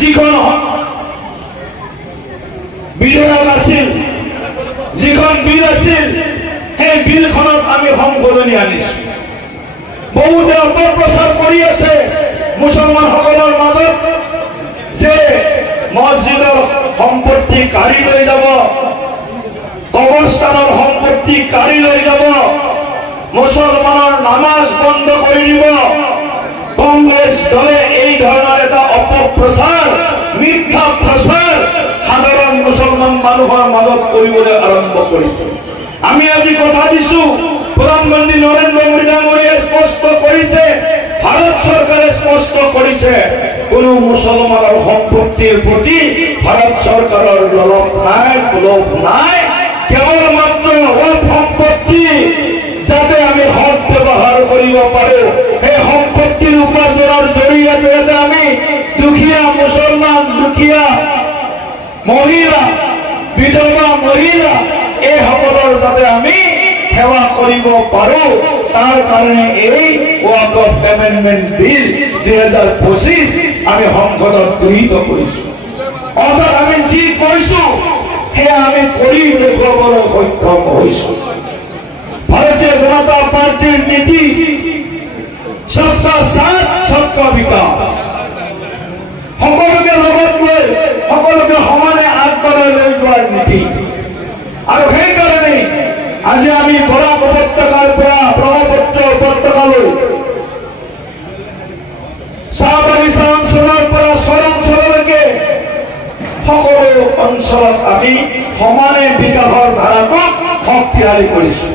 যিখন বিধেয়ক আছিল, যিখন বিল আছিল, সেই বিলখনত আমি সংশোধনী আনিছো। বহুতে অপপ্ৰচাৰ কৰি আছে মুছলমানসকলৰ মাজত যে মছজিদৰ সম্পত্তি কাঢ়ি লৈ যাব, কবৰস্থানৰ সম্পত্তি কাঢ়ি লৈ যাব, মুছলমানৰ নামাজ বন্ধ কৰি দিব। কংগ্ৰেছ দলে এই ধৰণৰ এটা অপপ্ৰচাৰ, মিথ্যা প্ৰচাৰ সাধাৰণ মুছলমান মানুহৰ মাজত কৰিবলৈ আৰম্ভ কৰিছে। আমি আজি কথা দিছো, প্ৰধানমন্ত্ৰী নৰেন্দ্ৰ মোদী ডাঙৰীয়াই স্পষ্ট কৰিছে, ভাৰত চৰকাৰে স্পষ্ট কৰিছে, কোনো মুছলমানৰ সম্পত্তিৰ প্ৰতি ভাৰত চৰকাৰৰ লোভ নাই। কেৱল মাত্ৰ সম্পত্তি যাতে আমি সৎ ব্যৱহাৰ কৰিব পাৰো, সেই সম্পত্তিৰ উপাৰ্জনৰ জৰিয়তে যাতে আমি দুখীয়া মুছলমান, দুখীয়া মহিলা, বিধৱা মহিলা এইসকলৰ যাতে আমি সেৱা কৰিব পাৰো, তাৰ কাৰণে এই ওয়াকফ এমেন্ডমেন্ট বিল 2025 আমি সংসদত গৃহীত কৰিছো। অৰ্থাৎ আমি যি কৈছো সেয়া আমি কৰি দেখুৱাবলৈ সক্ষম হৈছো। ভাৰতীয় জনতা পাৰ্টিৰ নীতি সবকা সাথ সবকা বিকাশ, সকলোকে লগত লৈ সকলোকে সমানে আগবঢ়াই লৈ যোৱাৰ নীতি। আৰু সেইকাৰণে আজি আমি বৰাক উপত্যকাৰ পৰা ব্ৰহ্মপুত্ৰ উপত্যকালৈ, চাহ বাগিচা অঞ্চলৰ পৰা চৰাঞ্চললৈকে সকলো অঞ্চলত আমি সমানে বিকাশৰ ধাৰাটোক শক্তিশালী কৰিছো।